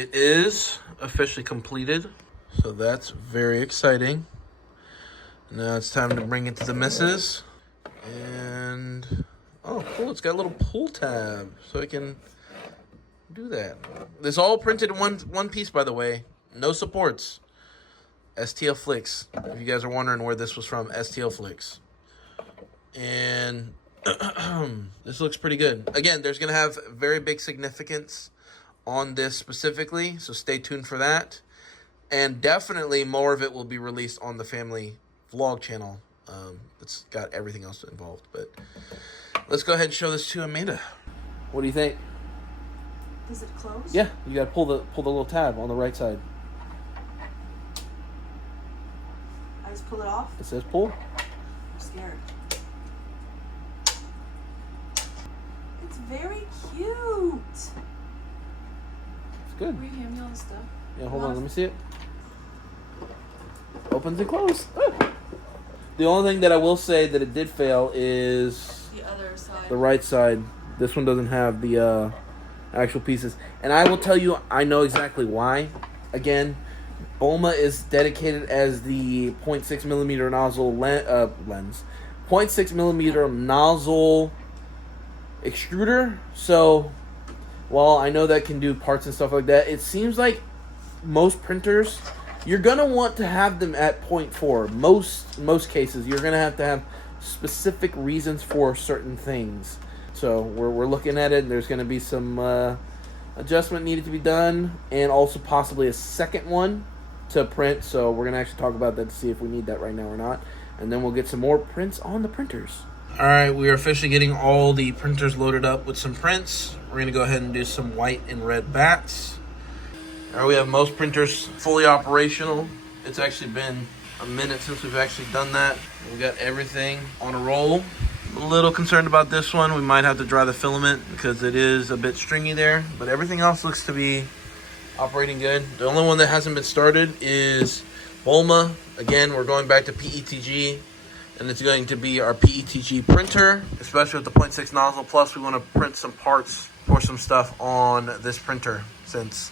It is officially completed, so that's very exciting. Now it's time to bring it to the missus. And, oh, cool, it's got a little pull tab, so I can do that. This all printed in one piece, by the way. No supports. STL Flicks. If you guys are wondering where this was from, STL Flicks. And this looks pretty good. Again, there's going to have very big significance on this specifically, so stay tuned for that. And definitely more of it will be released on the family vlog channel. It's got everything else involved. But let's go ahead and show this to Amanda. What do you think? Does it close? Yeah, you got to pull the little tab on the right side. I just pull it off? It says pull. I'm scared. It's very cute. It's good. Will you hand me all the stuff? Yeah, hold on, let me see it. Opens and closes. Ah. The only thing that I will say that it did fail is The other side. the right side. This one doesn't have the actual pieces. And I will tell you, I know exactly why. Again, Bulma is dedicated as the 0.6 millimeter nozzle lens. 0.6 millimeter nozzle extruder. So, while I know that can do parts and stuff like that, it seems like most printers, you're going to want to have them at 0.4. Most cases, you're going to have specific reasons for certain things. So we're looking at it, and there's going to be some adjustment needed to be done, and also possibly a second one to print. So we're going to actually talk about that to see if we need that right now or not. And then we'll get some more prints on the printers. All right, we are officially getting all the printers loaded up with some prints. We're going to go ahead and do some white and red bats. All right, we have most printers fully operational. It's actually been a minute since we've actually done that. We got everything on a roll. A little concerned about this one. We might have to dry the filament because it is a bit stringy there, but everything else looks to be operating good. The only one that hasn't been started is Bulma. Again, we're going back to PETG, and it's going to be our PETG printer, especially with the 0.6 nozzle. Plus, we want to print some parts for some stuff on this printer since,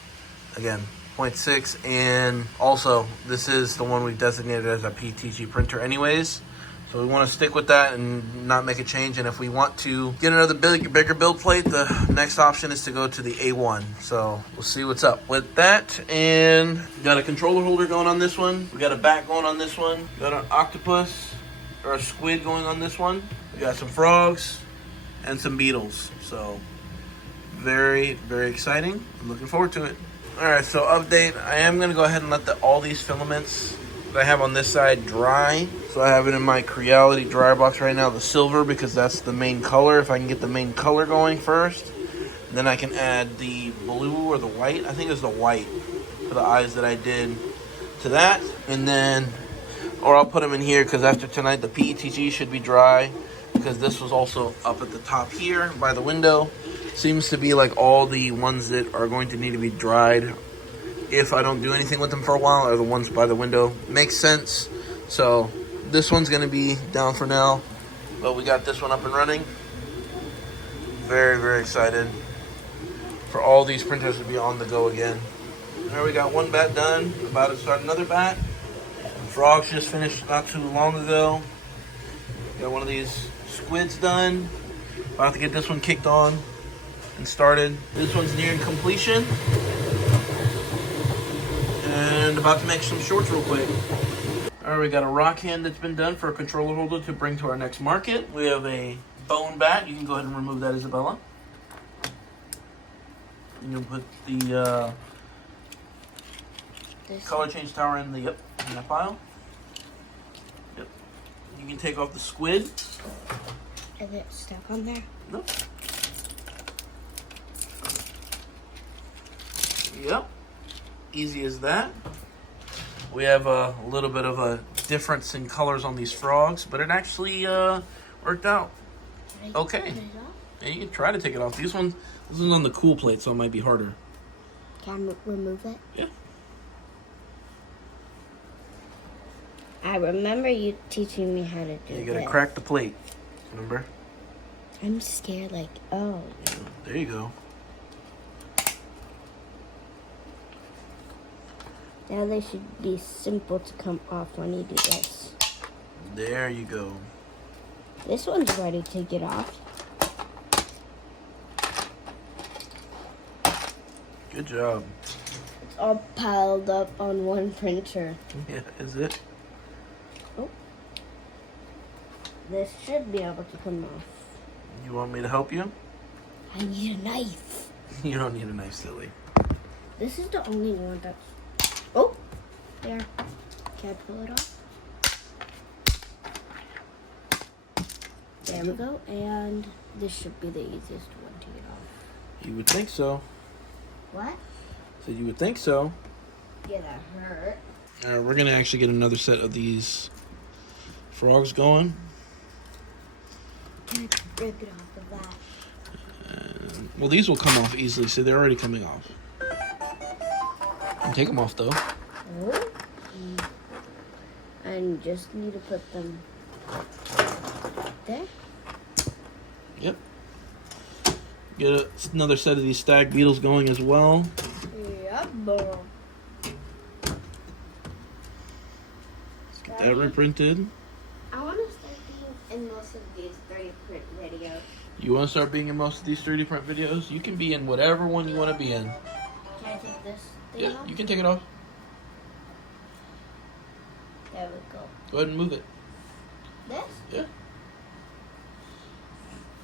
again, 0.6, and also this is the one we've designated as a PETG printer anyways. So we want to stick with that and not make a change. And if we want to get another bigger build plate, the next option is to go to the A1. So we'll see what's up with that. And we got a controller holder going on this one. We got a bat going on this one. We got an octopus or a squid going on this one. We got some frogs and some beetles. So very, very exciting. I'm looking forward to it. All right, so update. I am going to go ahead and let all these filaments that I have on this side dry. So I have it in my Creality dryer box right now, the silver, because that's the main color. If I can get the main color going first, then I can add the blue or the white. I think it's the white for the eyes that I did to that. And then, or I'll put them in here because after tonight the PETG should be dry, because this was also up at the top here by the window. Seems to be like all the ones that are going to need to be dried if I don't do anything with them for a while are the ones by the window. Makes sense. So this one's going to be down for now, but we got this one up and running. Very, very excited for all these printers to be on the go again. There we got one bat done, about to start another bat. Frogs just finished not too long ago. Got one of these squids done. About to get this one kicked on and started. This one's nearing completion. And about to make some shorts real quick. All right, we got a rock hand that's been done for a controller holder to bring to our next market. We have a bone bat. You can go ahead and remove that, Isabella. And you'll put the color change tower in the in that pile. Yep. You can take off the squid. Is it stuck on there? Nope. Yep. Easy as that. We have a little bit of a difference in colors on these frogs, but it actually worked out okay. Yeah, you can try to take it off. This one's on the cool plate, so it might be harder. Can I remove it? Yeah. I remember you teaching me how to do You gotta this. crack the plate, remember? I'm scared, like, oh. Yeah, there you go. Now they should be simple to come off when you do this. There you go. This one's ready to get off. Good job. It's all piled up on one printer. Yeah, is it? Oh. This should be able to come off. You want me to help you? I need a knife. You don't need a knife, silly. This is the only one that's... Oh! There. Can I pull it off? There we go. And this should be the easiest one to get off. You would think so. What? So you would think so. Yeah, that hurt. Alright, we're gonna actually get another set of these frogs going. Can I rip it off of that? Well, these will come off easily, so they're already coming off. And take them off, though. Oh. And just need to put them there. Yep. Get another set of these stag beetles going as well. Yep. Get that reprinted. I want to start being in most of these 3D print videos. You want to start being in most of these 3D print videos? You can be in whatever one you want to be in. Can I take this thing Yeah, off? you can take it off. There we go. Go ahead and move it. This? Yeah.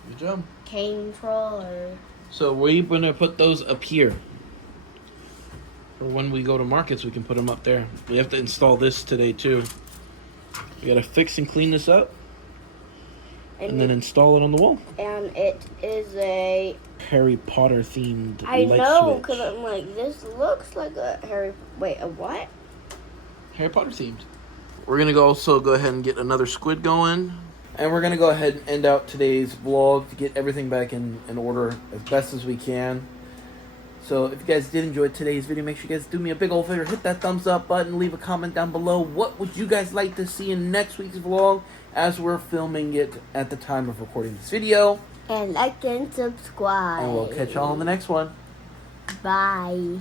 Good job. Controller. So we're going to put those up here. For when we go to markets, we can put them up there. We have to install this today, too. We got to fix and clean this up. And then install it on the wall. And it is a... Harry Potter themed I light know, switch. because I'm like, this looks like a Harry... Wait, a what? Harry Potter themed. We're going to also go ahead and get another squid going. And we're going to go ahead and end out today's vlog to get everything back in order as best as we can. So if you guys did enjoy today's video, make sure you guys do me a big old favor. Hit that thumbs up button. Leave a comment down below. What would you guys like to see in next week's vlog as we're filming it at the time of recording this video? And like and subscribe. And we'll catch y'all on the next one. Bye.